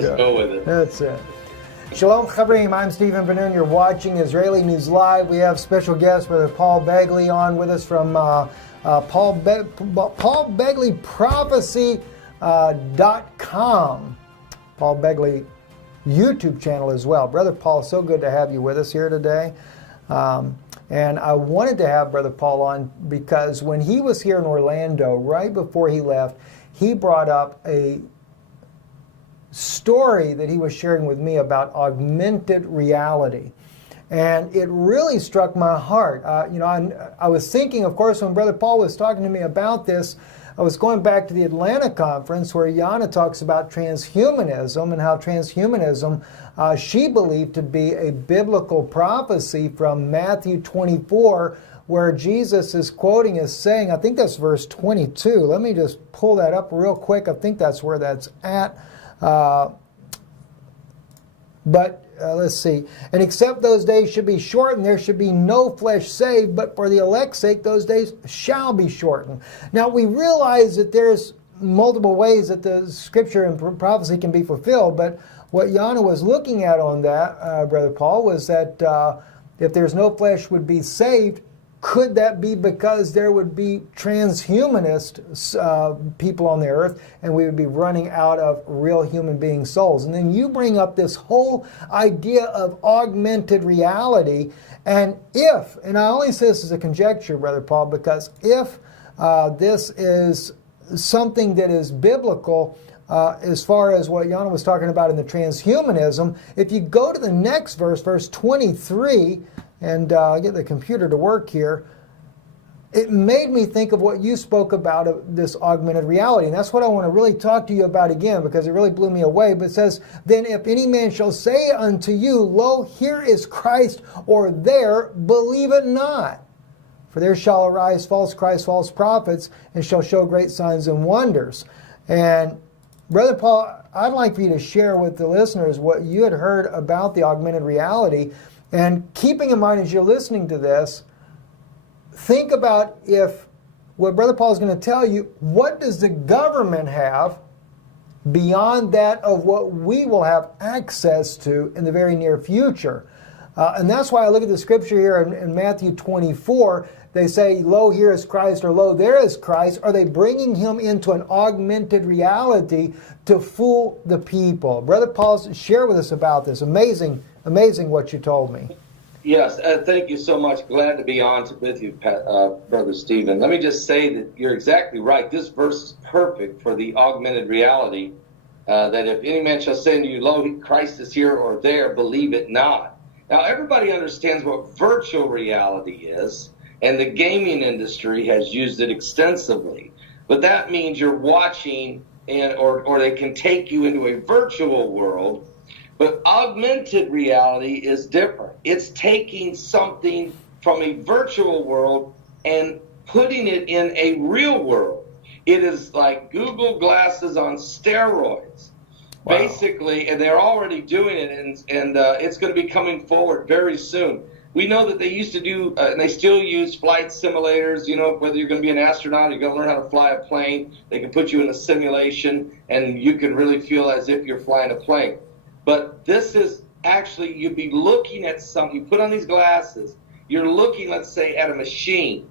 Just go with it. That's it. Shalom Chavrim, I'm Stephen Bennun. You're watching Israeli News Live. We have special guest, Brother Paul Begley, on with us from Paul Begley prophecy.com. Paul Begley YouTube channel as well. Brother Paul, so good to have you with us here today. And I wanted to have Brother Paul on because when he was here in Orlando, right before he left, he brought up a story that he was sharing with me about augmented reality. And it really struck my heart. I was thinking, of course, when Brother Paul was talking to me about this, I was going back to the Atlanta conference where Jana talks about transhumanism and how transhumanism she believed to be a biblical prophecy from Matthew 24, where Jesus is quoting as saying, I think that's verse 22. Let me just pull that up real quick. I think that's where that's at. Let's see. And except those days should be shortened, there should be no flesh saved, but for the elect's sake, those days shall be shortened. Now, we realize that there's multiple ways that the scripture and prophecy can be fulfilled, but what Jana was looking at on that, Brother Paul, was that if there's no flesh would be saved, could that be because there would be transhumanist people on the earth and we would be running out of real human being souls? And then you bring up this whole idea of augmented reality. And I only say this as a conjecture, Brother Paul, because if this is something that is biblical, as far as what Jana was talking about in the transhumanism, if you go to the next verse, verse 23, and get the computer to work here, it made me think of what you spoke about this augmented reality. And that's what I want to really talk to you about again, because it really blew me away. But it says, then if any man shall say unto you, lo, here is Christ, or there, believe it not. For there shall arise false Christs, false prophets, and shall show great signs and wonders. And Brother Paul, I'd like for you to share with the listeners what you had heard about the augmented reality. And keeping in mind as you're listening to this, think about if what Brother Paul is going to tell you, what does the government have beyond that of what we will have access to in the very near future? And that's why I look at the scripture here in Matthew 24. They say, lo, here is Christ, or lo, there is Christ. Are they bringing him into an augmented reality to fool the people? Brother Paul, share with us about this. Amazing what you told me. Yes, thank you so much. Glad to be on with you, Brother Stephen. Let me just say that you're exactly right. This verse is perfect for the augmented reality, that if any man shall say unto you, lo, Christ is here or there, believe it not. Now, everybody understands what virtual reality is, and the gaming industry has used it extensively. But that means you're watching, or they can take you into a virtual world. But augmented reality is different. It's taking something from a virtual world and putting it in a real world. It is like Google glasses on steroids. Wow. Basically, and they're already doing it, and it's going to be coming forward very soon. We know that they used to do, and they still use flight simulators, whether you're going to be an astronaut or you're going to learn how to fly a plane. They can put you in a simulation, and you can really feel as if you're flying a plane. But this is actually, you'd be looking at something, you put on these glasses, you're looking, let's say, at a machine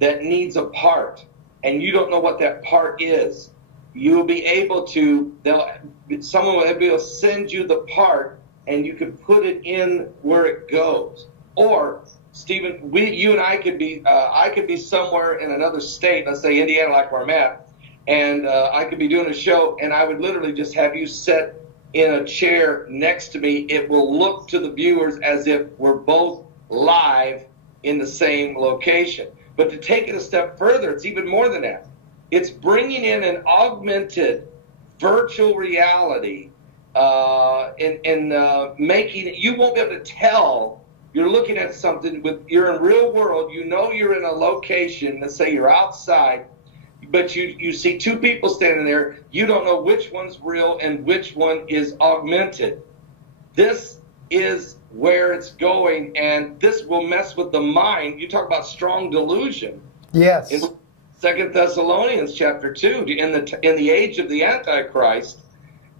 that needs a part, and you don't know what that part is. You'll be able to, someone will be able to send you the part, and you can put it in where it goes. Or, Stephen, you and I could be somewhere in another state, let's say Indiana, like where I'm at, and I could be doing a show, and I would literally just have you sit in a chair next to me. It will look to the viewers as if we're both live in the same location. But to take it a step further, it's even more than that. It's bringing in an augmented virtual reality and making it, you won't be able to tell. You're looking at something you're in real world, you're in a location, let's say you're outside, but you see two people standing there, you don't know which one's real and which one is augmented. This is where it's going, and this will mess with the mind. You talk about strong delusion. Yes. In 2 Thessalonians chapter 2, in the age of the Antichrist,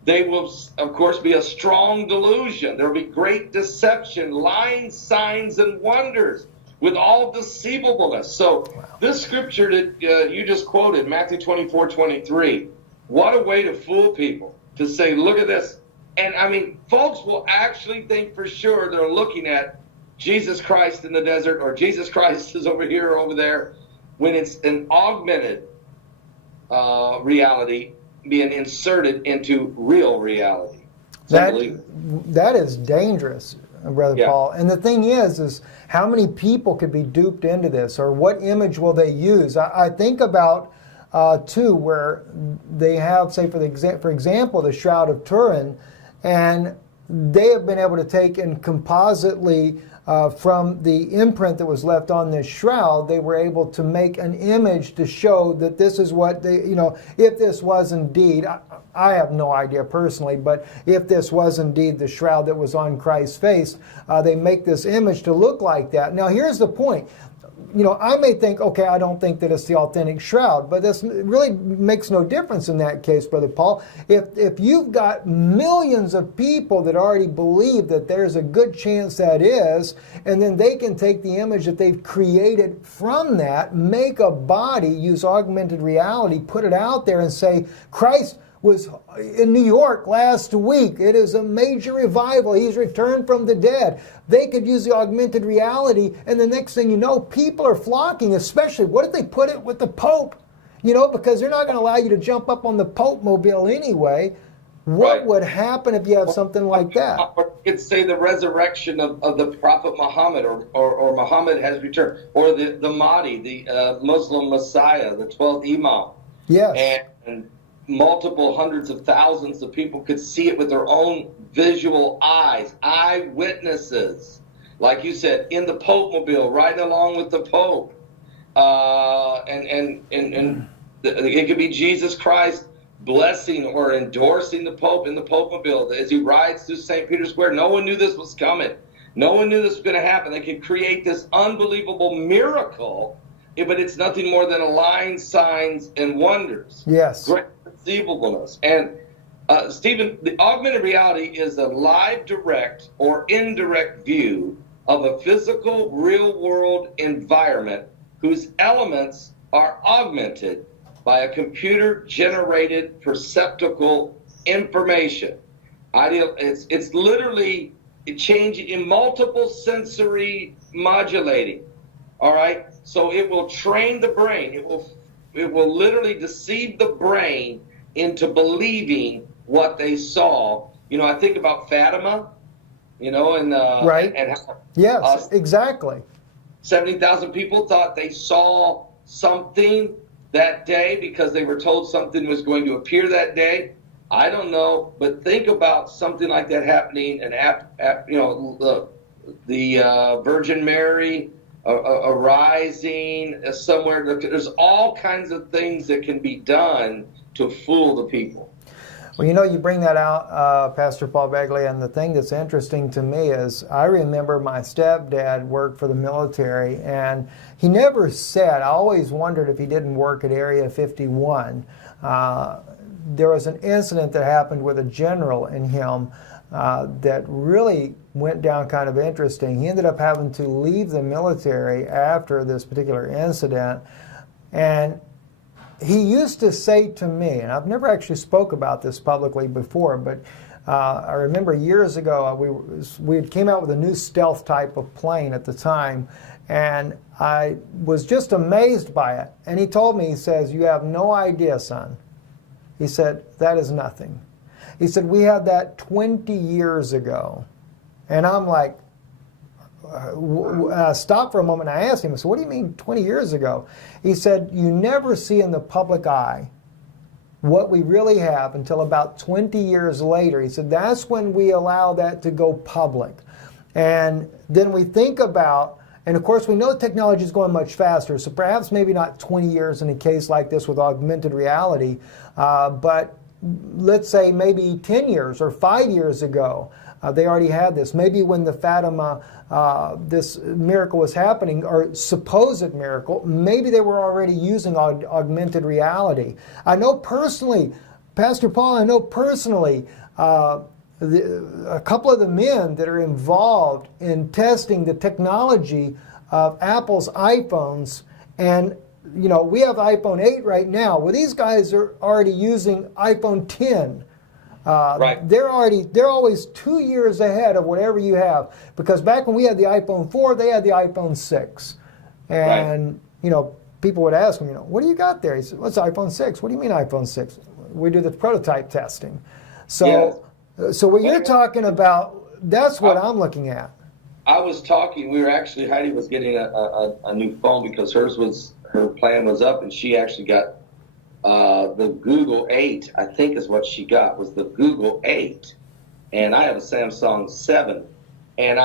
They will, of course, be a strong delusion. There will be great deception, lying signs and wonders with all deceivableness. So this scripture that you just quoted, Matthew 24:23, what a way to fool people, to say, look at this. And I mean, folks will actually think for sure they're looking at Jesus Christ in the desert, or Jesus Christ is over here or over there, when it's an augmented reality being inserted into real reality. That is dangerous, Brother Paul. And the thing is how many people could be duped into this, or what image will they use? I think about too, where they have, say, for example, the Shroud of Turin, and they have been able to take and compositely from the imprint that was left on this shroud, they were able to make an image to show that this is what they, if this was indeed, I have no idea personally, but if this was indeed the shroud that was on Christ's face, they make this image to look like that. Now, here's the point. I may think, okay, I don't think that it's the authentic shroud, but this really makes no difference in that case, Brother Paul. If you've got millions of people that already believe that there's a good chance that is, and then they can take the image that they've created from that, make a body, use augmented reality, put it out there and say, Christ was in New York last week. It is a major revival. He's returned from the dead. They could use the augmented reality, and the next thing you know, people are flocking, especially, what if they put it with the Pope? Because they're not going to allow you to jump up on the Pope mobile anyway. What would happen if you have something like that? Or you could say the resurrection of the Prophet Muhammad, or Muhammad has returned, or the Mahdi, the Muslim Messiah, the 12th Imam. Yes. And multiple hundreds of thousands of people could see it with their own visual eyes, eyewitnesses, like you said, in the Pope mobile, riding along with the Pope, and it could be Jesus Christ blessing or endorsing the Pope in the Pope mobile as he rides through St. Peter's Square. No one knew this was coming. No one knew this was going to happen. They could create this unbelievable miracle, but it's nothing more than a lying signs and wonders. Yes. Great deceivableness. And Stephen, the augmented reality is a live, direct, or indirect view of a physical, real-world environment whose elements are augmented by a computer-generated perceptible information. It's literally changing in multiple sensory modulating. All right, so it will train the brain. It will literally deceive the brain into believing what they saw. I think about Fatima, right. And how, yes, exactly. 70,000 people thought they saw something that day because they were told something was going to appear that day. I don't know, but think about something like that happening, and the Virgin Mary arising somewhere. There's all kinds of things that can be done to fool the people. Well, you bring that out, Pastor Paul Begley, and the thing that's interesting to me is I remember my stepdad worked for the military, and he never said, I always wondered if he didn't work at Area 51. There was an incident that happened with a general in him that really went down kind of interesting. He ended up having to leave the military after this particular incident, and he used to say to me, and I've never actually spoke about this publicly before, but I remember years ago we came out with a new stealth type of plane at the time, and I was just amazed by it. And he told me, he says, "You have no idea, son." He said, "That is nothing." He said, "We had that 20 years ago." And I'm like, stopped for a moment, and I asked him, I said, "What do you mean 20 years ago?" He said, "You never see in the public eye what we really have until about 20 years later." He said, "That's when we allow that to go public." And then we think about, and of course we know technology is going much faster, so perhaps maybe not 20 years in a case like this with augmented reality, but let's say maybe 10 years or 5 years ago, they already had this. Maybe when the Fatima, this miracle was happening, or supposed miracle, maybe they were already using augmented reality. I know personally, Pastor Paul, I know personally a couple of the men that are involved in testing the technology of Apple's iPhones, and we have iPhone 8 right now. Well, these guys are already using iPhone 10. Right. They're always 2 years ahead of whatever you have, because back when we had the iPhone 4, they had the iPhone 6, and people would ask him, what do you got there? He said, what's iPhone 6? What do you mean iPhone 6? We do the prototype testing. So, so what you're talking about, that's what I'm looking at. I was talking, Heidi was getting a new phone because her plan was up, and she actually got the Google 8, I think is what she got, was the Google 8. And I have a Samsung 7. And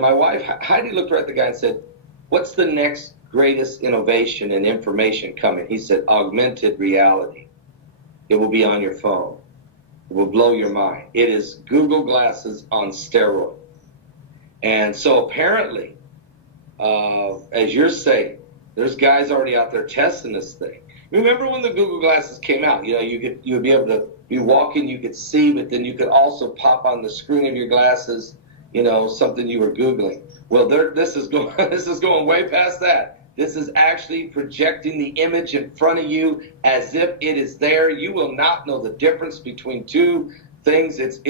my wife, Heidi, looked right at the guy and said, what's the next greatest innovation and information coming? He said, augmented reality. It will be on your phone. It will blow your mind. It is Google glasses on steroids. And so apparently, as you're saying, there's guys already out there testing this thing. Remember when the Google glasses came out? You would be able to be walking, you could see, but then you could also pop on the screen of your glasses, something you were Googling. Well, this is going way past that. This is actually projecting the image in front of you as if it is there. You will not know the difference between two things. It's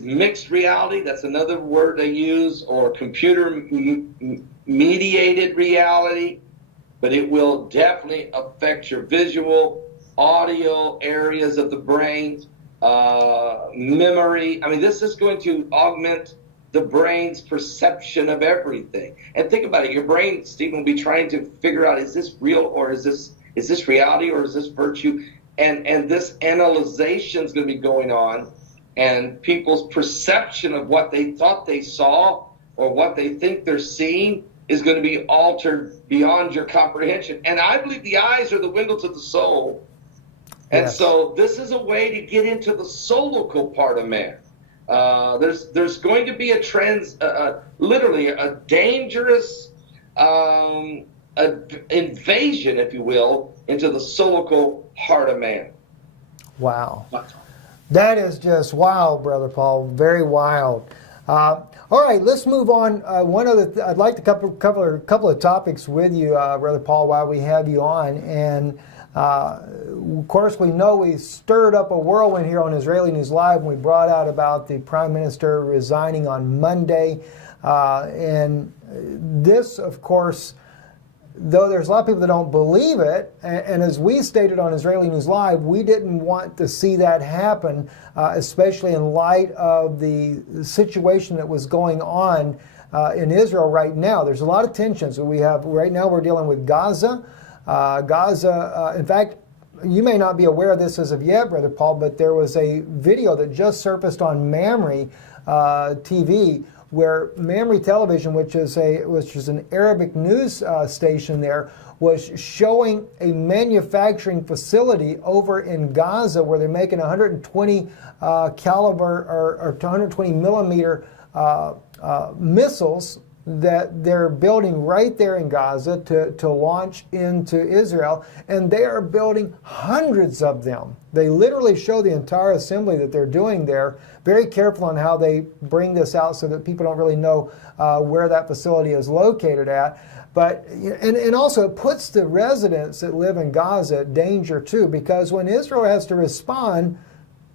mixed reality. That's another word they use, or computer mediated reality. But it will definitely affect your visual, audio areas of the brain, memory. I mean, this is going to augment the brain's perception of everything. And think about it, your brain, Stephen, will be trying to figure out, is this real, or is this reality, or is this virtue? And this analyzation is going to be going on, and people's perception of what they thought they saw or what they think they're seeing is going to be altered beyond your comprehension. And I believe the eyes are the window to the soul. And so this is a way to get into the soulical part of man. There's going to be literally a dangerous invasion, if you will, into the soulical heart of man. Wow. That is just wild, Brother Paul. Very wild. All right, let's move on. I'd like to cover a couple of topics with you, Brother Paul, while we have you on. And of course, we know we stirred up a whirlwind here on Israeli News Live when we brought out about the Prime Minister resigning on Monday. And this, of course, though there's a lot of people that don't believe it, and as we stated on Israeli News Live, we didn't want to see that happen, especially in light of the situation that was going on in Israel right now. There's a lot of tensions. Right now we're dealing with Gaza. In fact, you may not be aware of this as of yet, Brother Paul, but there was a video that just surfaced on Mamre TV, where Mamre Television, which is an Arabic news station there, was showing a manufacturing facility over in Gaza where they're making 120 caliber or 120 millimeter missiles that they're building right there in Gaza to launch into Israel, and they are building hundreds of them. They literally show the entire assembly that they're doing there. Very careful on how they bring this out so that people don't really know where that facility is located at. But and also it puts the residents that live in Gaza at danger too, because when Israel has to respond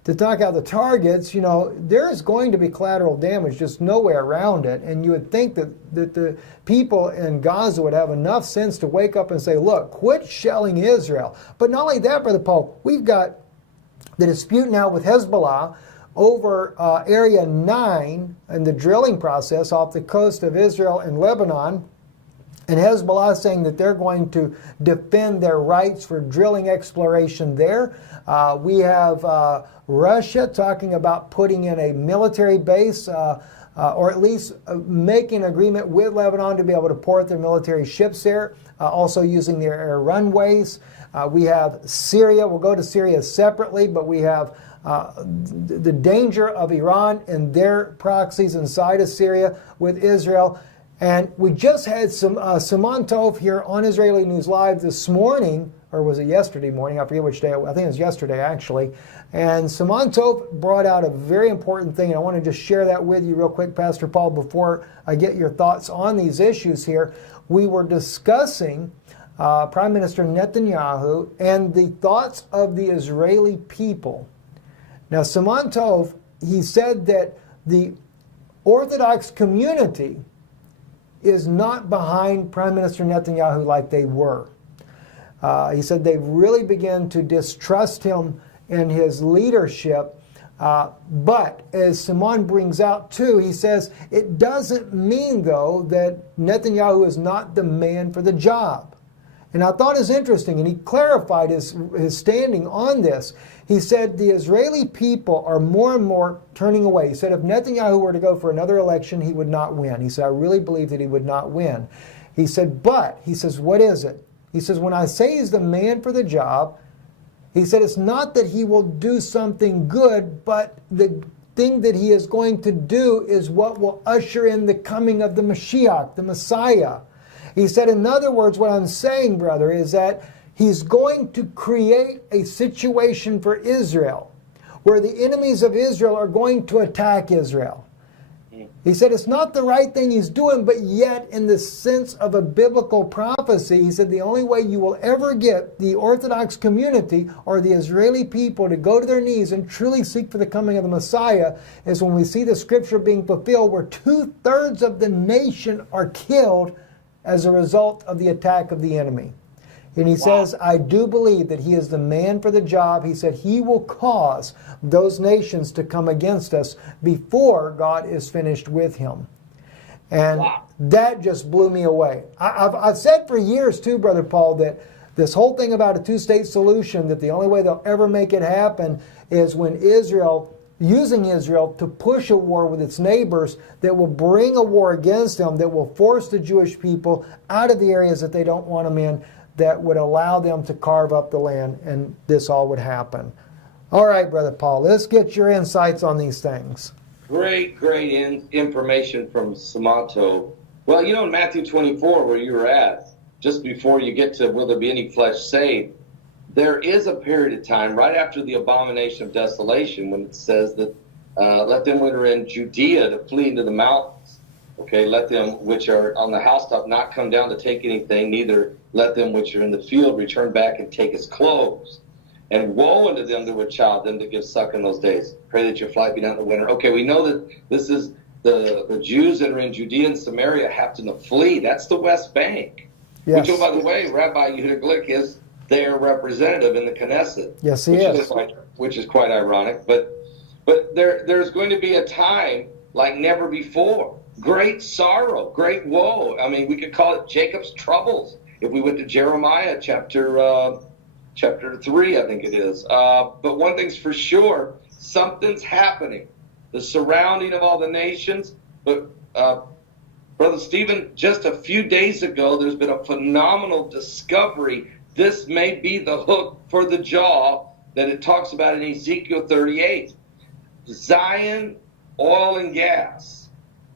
to knock out the targets, there is going to be collateral damage, just no way around it. And you would think that the people in Gaza would have enough sense to wake up and say, look, quit shelling Israel. But not only that, Brother Paul, we've got the dispute now with Hezbollah over Area 9 and the drilling process off the coast of Israel and Lebanon. And Hezbollah saying that they're going to defend their rights for drilling exploration there. We have Russia talking about putting in a military base, or at least making an agreement with Lebanon to be able to port their military ships there, also using their air runways. We have Syria. We'll go to Syria separately, but we have the danger of Iran and their proxies inside of Syria with Israel. And we just had some Simon Tov here on Israeli News Live this morning, or was it yesterday morning? I forget which day. I think it was yesterday, actually. And Simon Tov brought out a very important thing, and I want to just share that with you real quick, Pastor Paul, before I get your thoughts on these issues here. We were discussing Prime Minister Netanyahu and the thoughts of the Israeli people. Now, Simon Tov, he said that the Orthodox community is not behind Prime Minister Netanyahu like they were. He said they've really begun to distrust him and his leadership. But as Simon brings out too, he says it doesn't mean, though, that Netanyahu is not the man for the job. And I thought it was interesting, and he clarified his standing on this. He said the Israeli people are more and more turning away. He said if Netanyahu were to go for another election, he would not win. He said, I really believe that he would not win. He said, but, he says, what is it? He says, when I say he's the man for the job, he said it's not that he will do something good, but the thing that he is going to do is what will usher in the coming of the Mashiach, the Messiah. He said, in other words, what I'm saying, brother, is that he's going to create a situation for Israel where the enemies of Israel are going to attack Israel. He said it's not the right thing he's doing, but yet in the sense of a biblical prophecy, he said the only way you will ever get the Orthodox community or the Israeli people to go to their knees and truly seek for the coming of the Messiah is when we see the scripture being fulfilled where 2/3 of the nation are killed as a result of the attack of the enemy. And he says, I do believe that he is the man for the job. He said he will cause those nations to come against us before God is finished with him. And that just blew me away. I've said for years too, Brother Paul, that this whole thing about a two-state solution, that the only way they'll ever make it happen is when using Israel to push a war with its neighbors that will bring a war against them, that will force the Jewish people out of the areas that they don't want them in, that would allow them to carve up the land, and this all would happen. All right, Brother Paul, let's get your insights on these things. Great information from Samato. Well, you know, in Matthew 24, where you were at, just before you get to will there be any flesh saved, there is a period of time right after the abomination of desolation when it says that let them which are in Judea to flee into the mountains. Okay, let them which are on the housetop not come down to take anything, neither let them which are in the field return back and take his clothes. And woe unto them that would child them to give suck in those days. Pray that your flight be not in the winter. Okay, we know that this is the Jews that are in Judea and Samaria have to flee. That's the West Bank. Yes. Which, oh, by the way, Rabbi Yehuda Glick is their representative in the Knesset. Yes, he is. Which is quite ironic. But there's going to be a time like never before. Great sorrow, great woe. I mean, we could call it Jacob's troubles if we went to Jeremiah chapter 3, I think it is. But one thing's for sure, something's happening. The surrounding of all the nations. But Brother Stephen, just a few days ago, there's been a phenomenal discovery. This may be the hook for the jaw that it talks about in Ezekiel 38. Zion Oil and Gas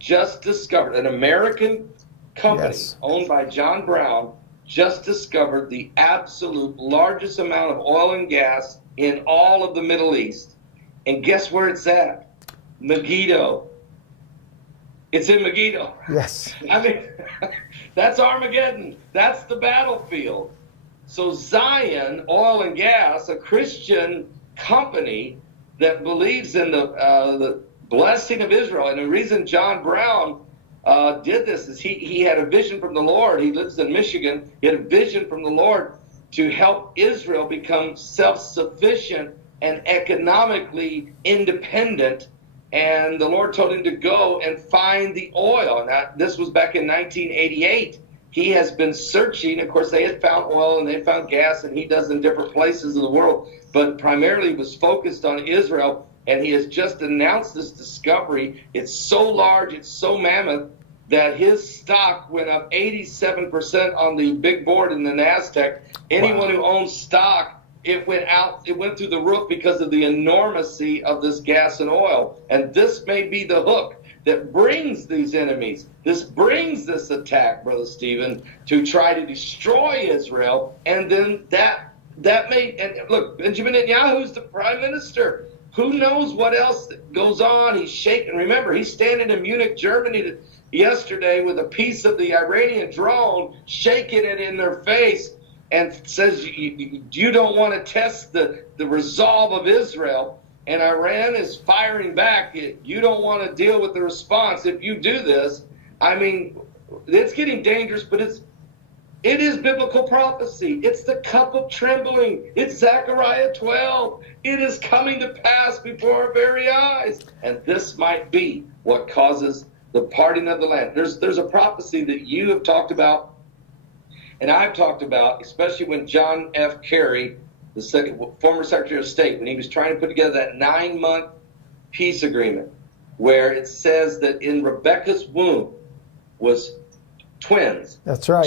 just discovered, an American company owned by John Brown, just discovered the absolute largest amount of oil and gas in all of the Middle East. And guess where it's at? Megiddo. It's in Megiddo. Yes. I mean, that's Armageddon. That's the battlefield. So Zion Oil and Gas, a Christian company that believes in the blessing of Israel. And the reason John Brown did this is he had a vision from the Lord. He lives in Michigan. He had a vision from the Lord to help Israel become self-sufficient and economically independent. And the Lord told him to go and find the oil. Now, this was back in 1988. He has been searching. Of course, they had found oil and they found gas, and he does in different places of the world. But primarily was focused on Israel. And he has just announced this discovery. It's so large, it's so mammoth, that his stock went up 87% on the big board in the NASDAQ. Anyone who owns stock, it went through the roof because of the enormity of this gas and oil. And this may be the hook. that brings these enemies. This brings this attack, Brother Stephen, to try to destroy Israel. And then that may, and look, Benjamin Netanyahu's the prime minister. Who knows what else goes on? He's shaking. Remember, he's standing in Munich, Germany yesterday with a piece of the Iranian drone, shaking it in their face, and says, you don't want to test the resolve of Israel. And Iran is firing back. You don't want to deal with the response if you do this. I mean, it's getting dangerous, but it is biblical prophecy. It's the cup of trembling. It's Zechariah 12. It is coming to pass before our very eyes. And this might be what causes the parting of the land. There's a prophecy that you have talked about, and I've talked about, especially when John F. Kerry, the former Secretary of State, when he was trying to put together that 9-month peace agreement, where it says that in Rebekah's womb was twins. That's right.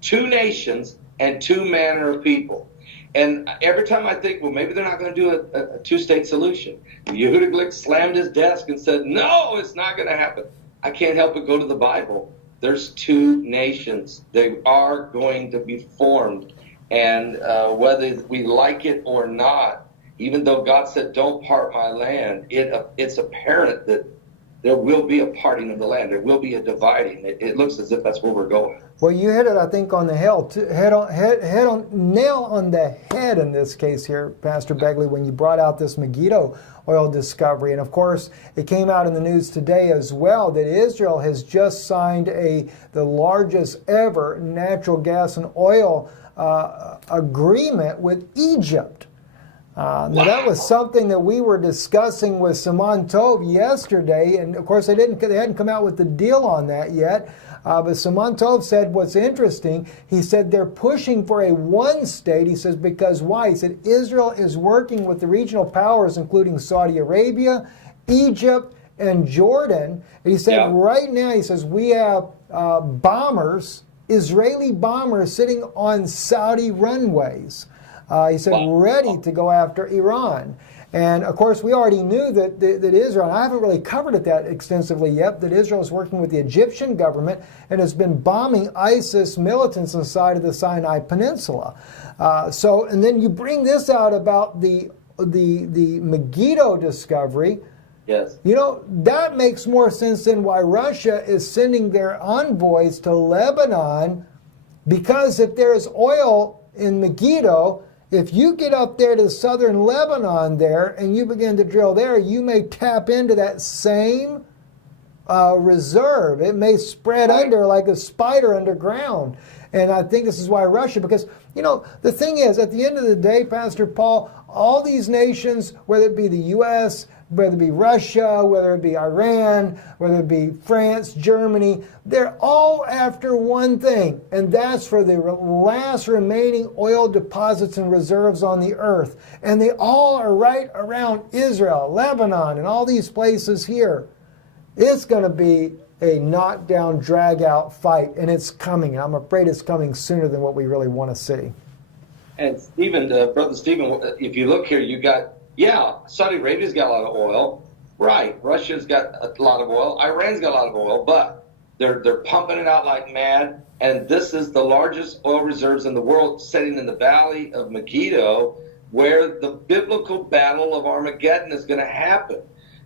Two nations and two manner of people. And every time I think, well, maybe they're not going to do a two-state solution. Yehuda Glick slammed his desk and said, no, it's not going to happen. I can't help but go to the Bible. There's two nations. They are going to be formed. And whether we like it or not, even though God said, don't part my land, it's apparent that there will be a parting of the land. There will be a dividing. It looks as if that's where we're going. Well, you hit it, I think, on the nail on the head in this case here, Pastor Begley, when you brought out this Megiddo oil discovery. And of course, it came out in the news today as well that Israel has just signed the largest ever natural gas and oil agreement with Egypt. Now that was something that we were discussing with Simon Tov yesterday, and of course they hadn't come out with the deal on that yet. But Simon Tov said what's interesting, he said they're pushing for a one state. He says, because why? He said Israel is working with the regional powers, including Saudi Arabia, Egypt, and Jordan. And he said right now, he says, we have bombers, Israeli bombers sitting on Saudi runways. He said, ready to go after Iran. And of course, we already knew that Israel, and I haven't really covered it that extensively yet, that Israel is working with the Egyptian government and has been bombing ISIS militants inside of the Sinai Peninsula. And then you bring this out about the Megiddo discovery. Yes. You know, that makes more sense than why Russia is sending their envoys to Lebanon, because if there's oil in Megiddo, if you get up there to southern Lebanon there and you begin to drill there, you may tap into that same reserve. It may spread under like a spider underground. And I think this is why Russia, because, you know, the thing is, at the end of the day, Pastor Paul, all these nations, whether it be the U.S., whether it be Russia, whether it be Iran, whether it be France, Germany, they're all after one thing, and that's for the last remaining oil deposits and reserves on the earth. And they all are right around Israel, Lebanon, and all these places here. It's going to be a knockdown, drag-out fight, and it's coming. I'm afraid it's coming sooner than what we really want to see. And Stephen, Brother Stephen, if you look here, you got, Saudi Arabia's got a lot of oil. Right. Russia's got a lot of oil. Iran's got a lot of oil, but they're pumping it out like mad. And this is the largest oil reserves in the world, sitting in the valley of Megiddo, where the biblical battle of Armageddon is going to happen.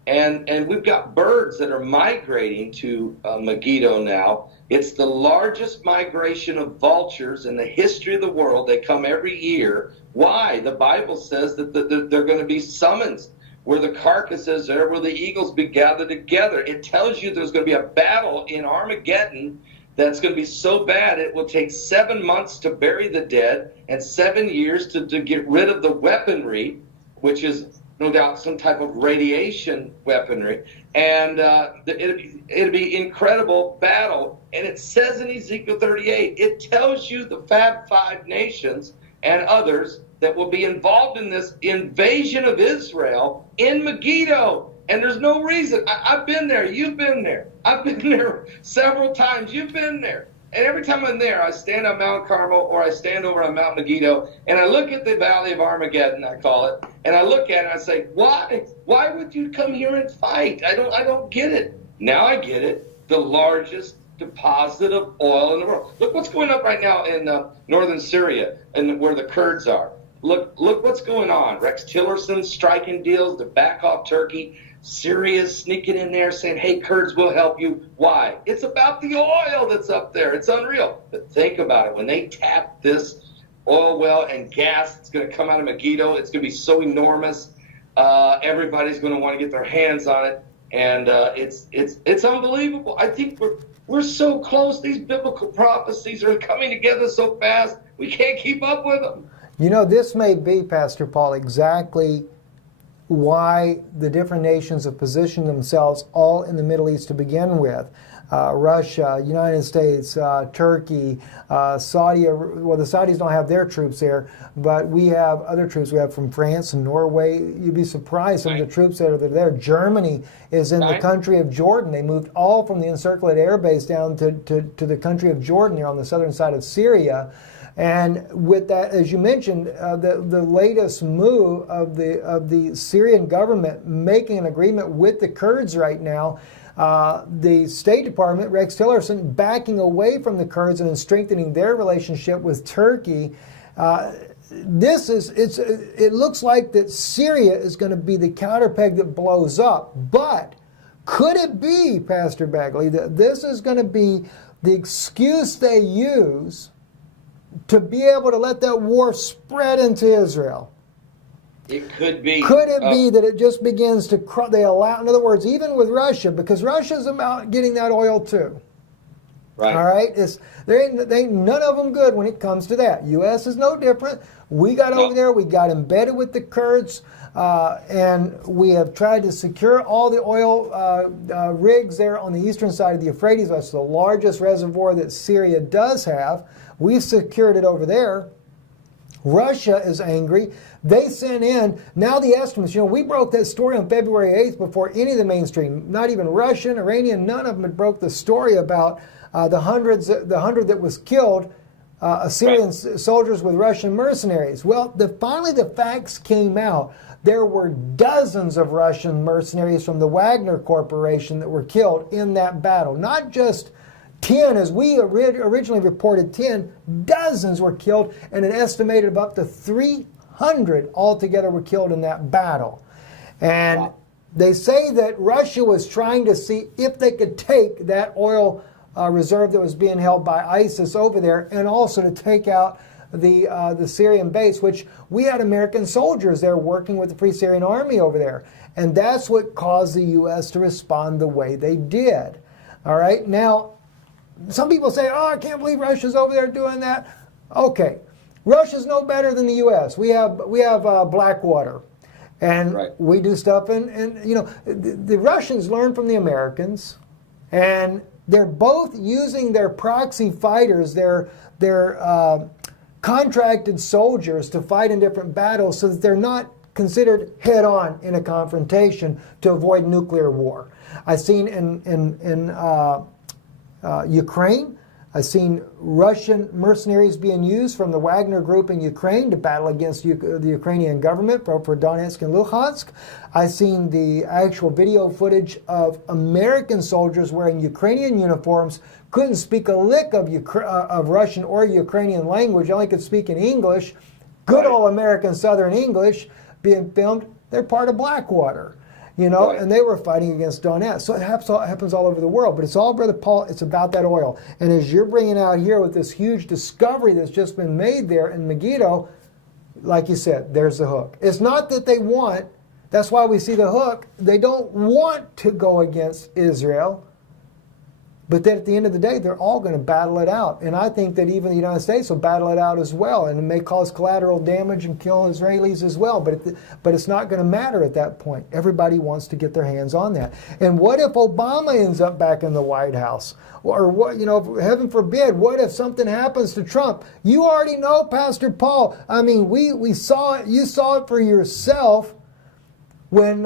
And we've got birds that are migrating to Megiddo now. It's the largest migration of vultures in the history of the world. They come every year. Why? The Bible says that they're going to be summoned, where the carcasses are, where the eagles be gathered together. It tells you there's going to be a battle in Armageddon that's going to be so bad it will take 7 months to bury the dead and 7 years to get rid of the weaponry, which is no doubt some type of radiation weaponry. And it'll be incredible battle. And it says in Ezekiel 38, it tells you the Fab Five nations and others that will be involved in this invasion of Israel in Megiddo. And there's no reason. I've been there. You've been there. I've been there several times. You've been there. And every time I'm there, I stand on Mount Carmel or I stand over on Mount Megiddo, and I look at the Valley of Armageddon, I call it, and I look at it and I say, why? Why would you come here and fight? I don't get it. Now I get it. The largest deposit of oil in the world. Look what's going on right now in northern Syria and where the Kurds are. Look what's going on. Rex Tillerson striking deals to back off Turkey. Syria's sneaking in there saying, hey, Kurds will help you. Why? It's about the oil that's up there. It's unreal. But think about it. When they tap this oil well and gas, it's going to come out of Megiddo. It's going to be so enormous. Everybody's going to want to get their hands on it. And it's unbelievable. I think we're so close. These biblical prophecies are coming together so fast, we can't keep up with them. You know, this may be, Pastor Paul, exactly why the different nations have positioned themselves all in the Middle East to begin with. Russia, United States, Turkey, Saudi. Well, the Saudis don't have their troops there, but we have other troops. We have from France and Norway. You'd be surprised some of the troops that are there. Germany is in the country of Jordan. They moved all from the encirculated air base down to the country of Jordan here on the southern side of Syria. And with that, as you mentioned, the latest move of the Syrian government making an agreement with the Kurds right now, the State Department, Rex Tillerson, backing away from the Kurds and strengthening their relationship with Turkey. It looks like that Syria is going to be the counterpeg that blows up. But could it be, Pastor Begley, that this is going to be the excuse they use to be able to let that war spread into Israel? It could be. Could it be that it just begins to, they allow, in other words, even with Russia, because Russia's about getting that oil too. Right. All right? They ain't none of them good when it comes to that. U.S. is no different. We got over there, we got embedded with the Kurds, and we have tried to secure all the oil rigs there on the eastern side of the Euphrates. That's the largest reservoir that Syria does have. We've secured it over there. Russia is angry. They sent in, now the estimates, we broke that story on February 8th before any of the mainstream, not even Russian, Iranian, none of them had broke the story about the 100 that was killed, Assyrian soldiers with Russian mercenaries. Well, finally the facts came out. There were dozens of Russian mercenaries from the Wagner Corporation that were killed in that battle. Not just 10, as we originally reported 10, dozens were killed, and an estimated of up to 300 altogether were killed in that battle. And they say that Russia was trying to see if they could take that oil reserve that was being held by ISIS over there, and also to take out the Syrian base, which we had American soldiers there working with the Free Syrian Army over there. And that's what caused the U.S. to respond the way they did. All right, now, some people say, oh, I can't believe Russia's over there doing that. Okay, Russia's no better than the U.S. We have Blackwater, and we do stuff, and the Russians learn from the Americans, and they're both using their proxy fighters, their contracted soldiers to fight in different battles so that they're not considered head-on in a confrontation to avoid nuclear war. I've seen in Ukraine, I've seen Russian mercenaries being used from the Wagner group in Ukraine to battle against the Ukrainian government for Donetsk and Luhansk. I've seen the actual video footage of American soldiers wearing Ukrainian uniforms, couldn't speak a lick of Russian or Ukrainian language, only could speak in English, good old American Southern English, being filmed. They're part of Blackwater. And they were fighting against Donetsk. So it happens all over the world. But it's all, Brother Paul, it's about that oil. And as you're bringing out here with this huge discovery that's just been made there in Megiddo, like you said, there's the hook. It's not that they want, that's why we see the hook, they don't want to go against Israel. But then at the end of the day, they're all going to battle it out. And I think that even the United States will battle it out as well. And it may cause collateral damage and kill Israelis as well. But it's not going to matter at that point. Everybody wants to get their hands on that. And what if Obama ends up back in the White House? Or what, heaven forbid, what if something happens to Trump? You already know, Pastor Paul. I mean, we saw it. You saw it for yourself when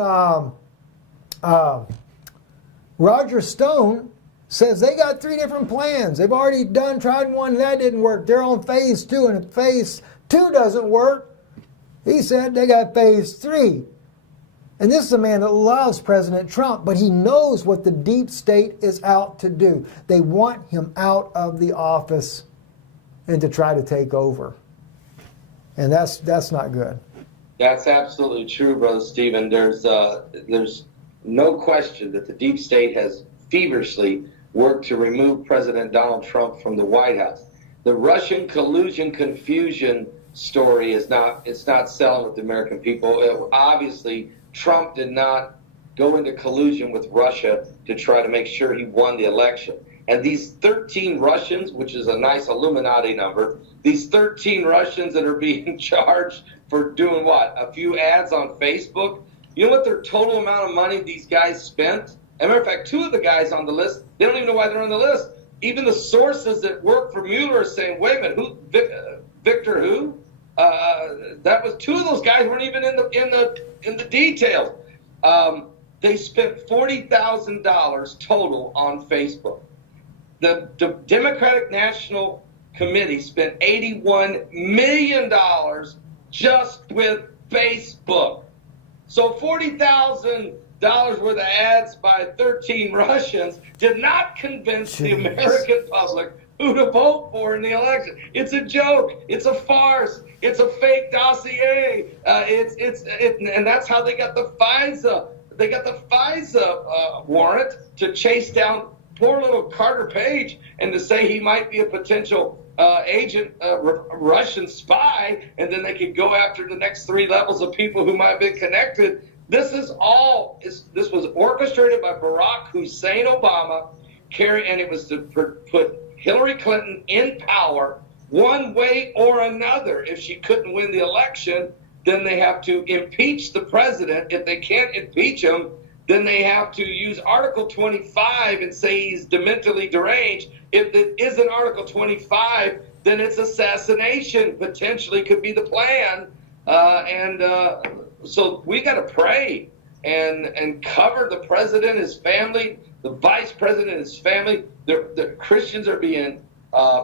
Roger Stone says they got 3 different plans. They've already tried one, and that didn't work. They're on phase 2, and if phase 2 doesn't work, he said they got phase 3. And this is a man that loves President Trump, but he knows what the deep state is out to do. They want him out of the office and to try to take over. And that's not good. That's absolutely true, Brother Stephen. There's no question that the deep state has feverishly worked to remove President Donald Trump from the White House. The Russian collusion confusion story it's not selling with the American people. Obviously, Trump did not go into collusion with Russia to try to make sure he won the election. And these 13 Russians, which is a nice Illuminati number, these 13 Russians that are being charged for doing what? A few ads on Facebook? You know what their total amount of money these guys spent? As a matter of fact, two of the guys on the list, they don't even know why they're on the list. Even the sources that work for Mueller are saying, wait a minute, who, Victor who? That was two of those guys weren't even in the details. They spent $40,000 total on Facebook. The Democratic National Committee spent $81 million just with Facebook. So $40,000 worth of ads by 13 Russians did not convince the American public who to vote for in the election. It's a joke. It's a farce. It's a fake dossier. And that's how they got the FISA. They got the FISA warrant to chase down poor little Carter Page and to say he might be a potential agent, Russian spy, and then they could go after the next three levels of people who might have been connected. This was orchestrated by Barack Hussein Obama, and it was to put Hillary Clinton in power one way or another. If she couldn't win the election, then they have to impeach the president. If they can't impeach him, then they have to use Article 25 and say he's mentally deranged. If it isn't Article 25, then it's assassination, potentially could be the plan. So we got to pray and cover the president, his family, the vice president, his family. The Christians are being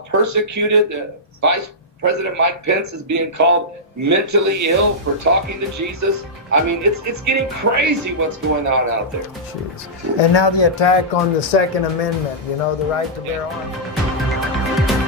persecuted. Vice President Mike Pence is being called mentally ill for talking to Jesus. I mean, it's getting crazy what's going on out there. Jeez. And now the attack on the Second Amendment, the right to bear arms.